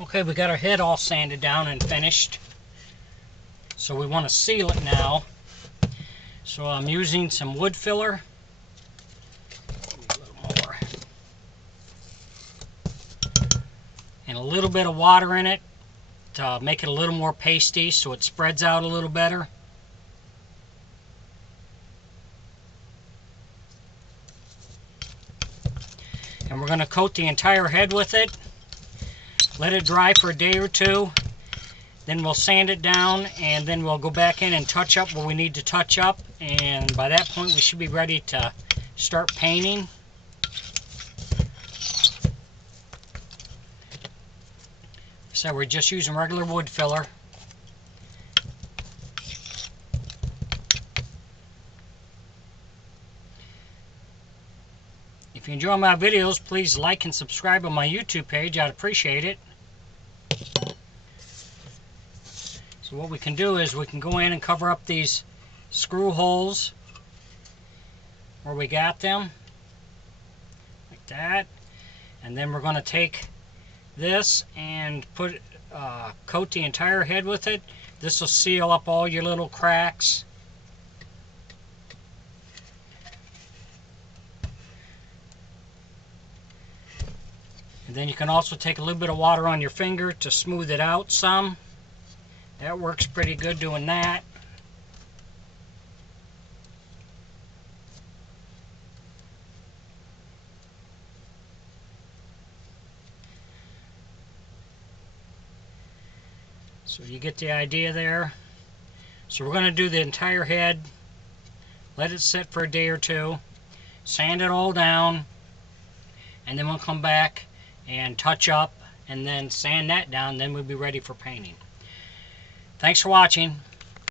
Okay, we got our head all sanded down and finished. So we want to seal it now. So I'm using some wood filler. A little more. And a little bit of water in it to make it a little more pasty so it spreads out a little better. And we're going to coat the entire head with it. Let it dry for a day or two. Then we'll sand it down, and then we'll go back in and touch up where we need to touch up. And by that point, we should be ready to start painting. So we're just using regular wood filler. If you enjoy my videos, please like and subscribe on my YouTube page. I'd appreciate it. So what we can do is we can go in and cover up these screw holes where we got them, like that. And then we're going to take this and coat the entire head with it. This will seal up all your little cracks. And then you can also take a little bit of water on your finger to smooth it out some. That works pretty good doing that. So you get the idea there. So we're going to do the entire head, let it sit for a day or two, sand it all down, and then we'll come back and touch up and then sand that down, then we'll be ready for painting. Thanks for watching.